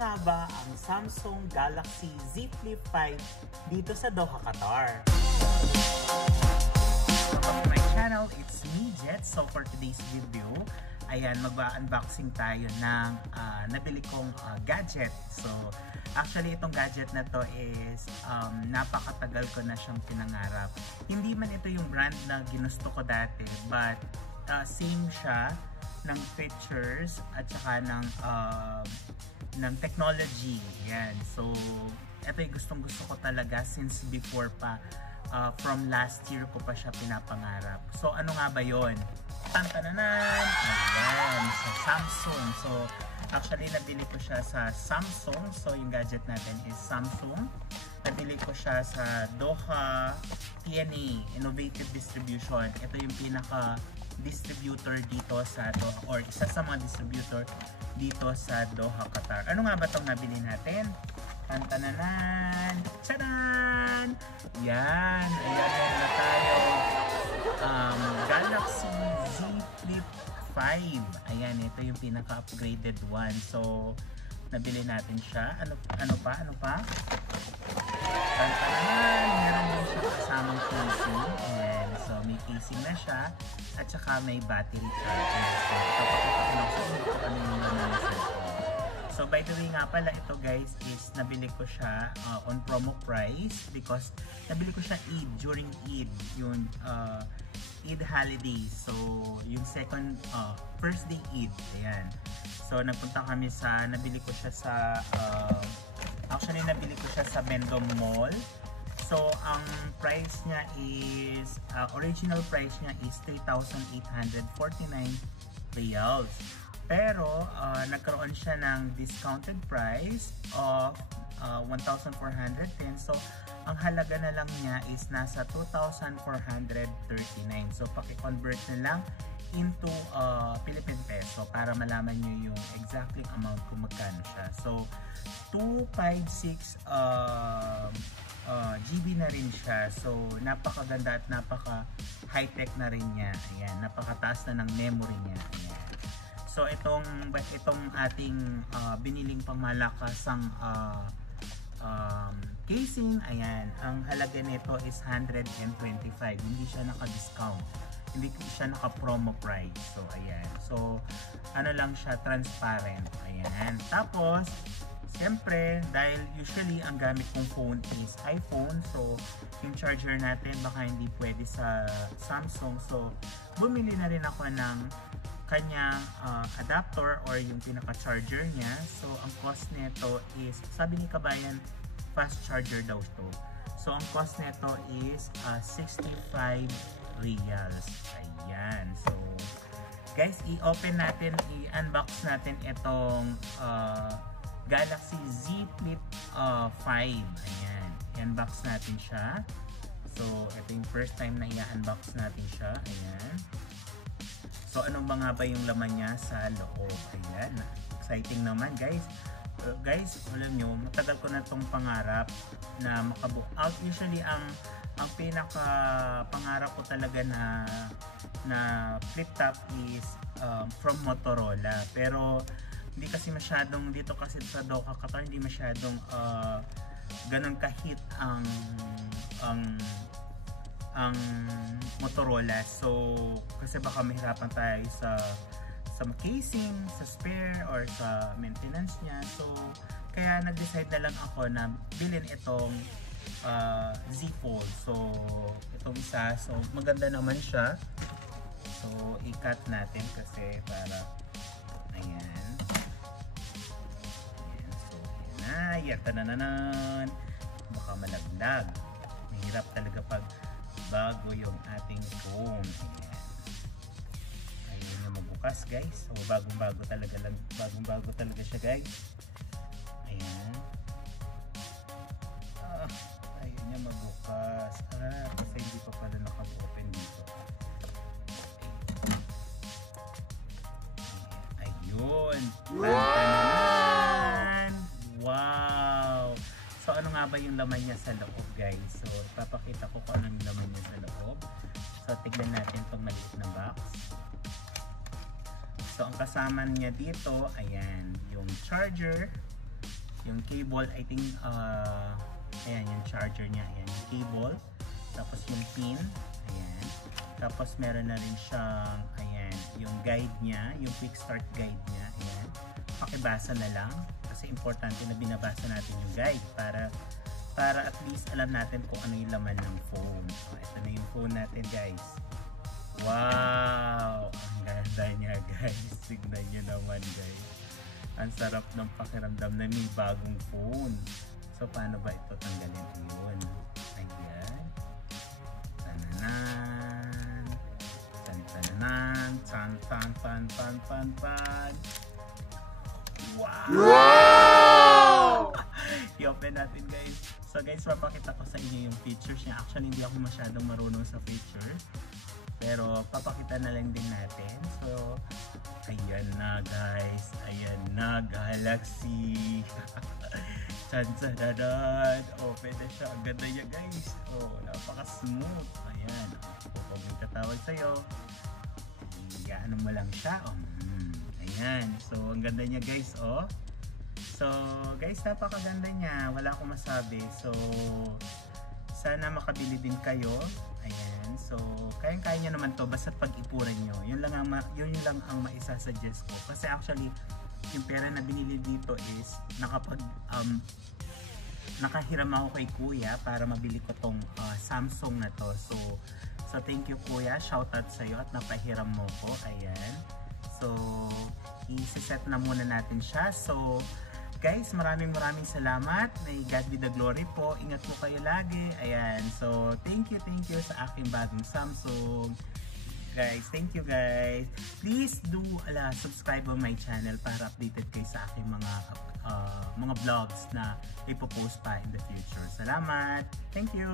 nga ba ang Samsung Galaxy Z Flip 5 dito sa Doha, Qatar? Welcome to my channel, it's me, Jet. So for today's video, ayan, mag-unboxing tayo ng nabili kong gadget. So actually itong gadget na to is napakatagal ko na siyang pinangarap. Hindi man ito yung brand na ginusto ko dati, but same siya ng features at saka ng technology. Yan. So ito yung gustong-gusto ko talaga since before pa. From last year ko pa siya pinapangarap. So ano nga ba yon? Tantananan! Ayan, sa Samsung. So actually nabili ko siya sa Samsung. So yung gadget natin is Samsung. Nabili ko siya sa Doha TNA Innovative Distribution. Ito yung pinaka distributor dito sa Doha, or isa sa mga distributor dito sa Doha, Qatar. Ano nga ba itong nabili natin? Tantananan! Tcharan! Yan! Ayan na tayo. Galaxy Z Flip 5. Ayan, ito yung pinaka-upgraded one. So, nabili natin siya. Ano pa? Tantananan! Meron din siya kasamang casing. Ayan. So, may casing na siya. At saka may battery charger. So, kapakita ko lang sa inyo kung ano yung naman sa. So by the way nga pala, ito guys is nabili ko siya on promo price because nabili ko siya during Eid, yung Eid holiday. So yung first day Eid, ayan. So nagpunta kami nabili ko siya sa actually nabili ko siya sa Bendom Mall. So ang price niya is original price niya is 3,849 reals. Pero nagkaroon siya ng discounted price of 1,410. So ang halaga na lang niya is nasa 2,439. So paki-convert na lang into Philippine peso para malaman niyo yung exactly amount kung magkano siya. So 256 GB na rin siya. So napakaganda at napaka high-tech na rin niya. Ayan, napakataas na ng memory niya. Ayan. So itong ating biniling pangmalakasang casing, ayan, ang halaga nito is 125. Hindi siya naka-discount. Hindi siya naka-promo price. So ayan. So ano lang siya, transparent. Ayan. Tapos siyempre, dahil usually ang gamit kong phone is iPhone, so yung charger natin baka hindi pwede sa Samsung. So bumili na rin ako ng kanyang adapter or yung pinaka-charger niya. So ang cost nito is, sabi ni Kabayan, fast charger daw to. So ang cost nito is 65 reals. Ayan. So guys, i-open natin, i-unbox natin itong Galaxy Z Flip 5. Ayan. I-unbox natin siya. So ito yung first time na i-unbox natin siya. Ayan. So anong mga ba yung laman niya sa loob? Ayan. Exciting naman guys. Guys, alam nyo, matagal ko na itong pangarap na makabook out. Usually ang pinaka pangarap ko talaga na flip top is from Motorola. Pero hindi kasi masyadong dito kasi sa Doha, Qatar, hindi masyadong ganun ka-hit ang Motorola. So kasi baka mahirapan tayo sa casing, sa spare, or sa maintenance niya. So kaya nag-decide na lang ako na bilhin itong Z Fold. So itong isa, so maganda naman siya. So i-cut natin kasi para ayan. So ayan na, yan. Baka malaglag. Mahirap talaga pag bago yung ating phone. Ayan yung magbukas guys. So bagong-bago talaga siya guys. Ayan. Ayan yung magbukas. Kasi hindi pa pala naka-open dito. Ayun. Wow! Wow! So ano nga ba yung laman niya sa loob guys? So ipapakita ko kung ano yung laman niya sa loob. So tignan natin itong maliit na box. So ang kasama niya dito, ayan, yung charger. Yung cable, I think, ayan, yung charger niya, ayan, yung cable. Tapos yung pin, ayan. Tapos meron na rin siyang, ayan, yung guide niya, yung quick start guide niya, ayan. Pakibasa na lang, kasi importante na binabasa natin yung guide para at least alam natin kung ano yung laman ng phone. So, ito na yung phone natin, guys. Wow! Ang ganda niya, guys. Tignan nyo naman, guys. Ang sarap ng pakiramdam na may bagong phone. So, paano ba ito tanggalin? Ayun. Ayan. Tananan. Tananan. Tan, tan, tan, tan, tan, tan. Wow! I-open natin, guys. So, guys, mapakita ko sa inyo yung features niya. Actually, hindi ako masyadong marunong sa features. Pero, papakita na lang din natin. So, ayan na, guys. Ayan na, Galaxy. Tadadadan. Open na siya. Ang ganda niya, guys. Oh, napaka-smooth. Ayan. Kung may katawag sa'yo, ano mo lang siya. Oh. Ayan. So, ang ganda niya, guys. Oh. So, guys, napakaganda niya. Wala akong masabi. So, sana makabili din kayo. Ayan. So, kayang-kaya niya naman to basta pag-ipuran nyo. Yun lang ang maisasuggest ko. Kasi actually, yung pera na binili dito is nakahiram ako kay Kuya para mabili ko tong Samsung na to. So, thank you, Kuya. Shoutout sa'yo at napahiram mo ko. Ayan. So, i-set na muna natin siya. So, guys, maraming salamat. May God be the glory po. Ingat po kayo lagi. Ayan. So, thank you sa aking bagong Samsung. Guys, thank you, guys. Please do subscribe on my channel para updated kayo sa aking mga vlogs na ipopost pa in the future. Salamat. Thank you.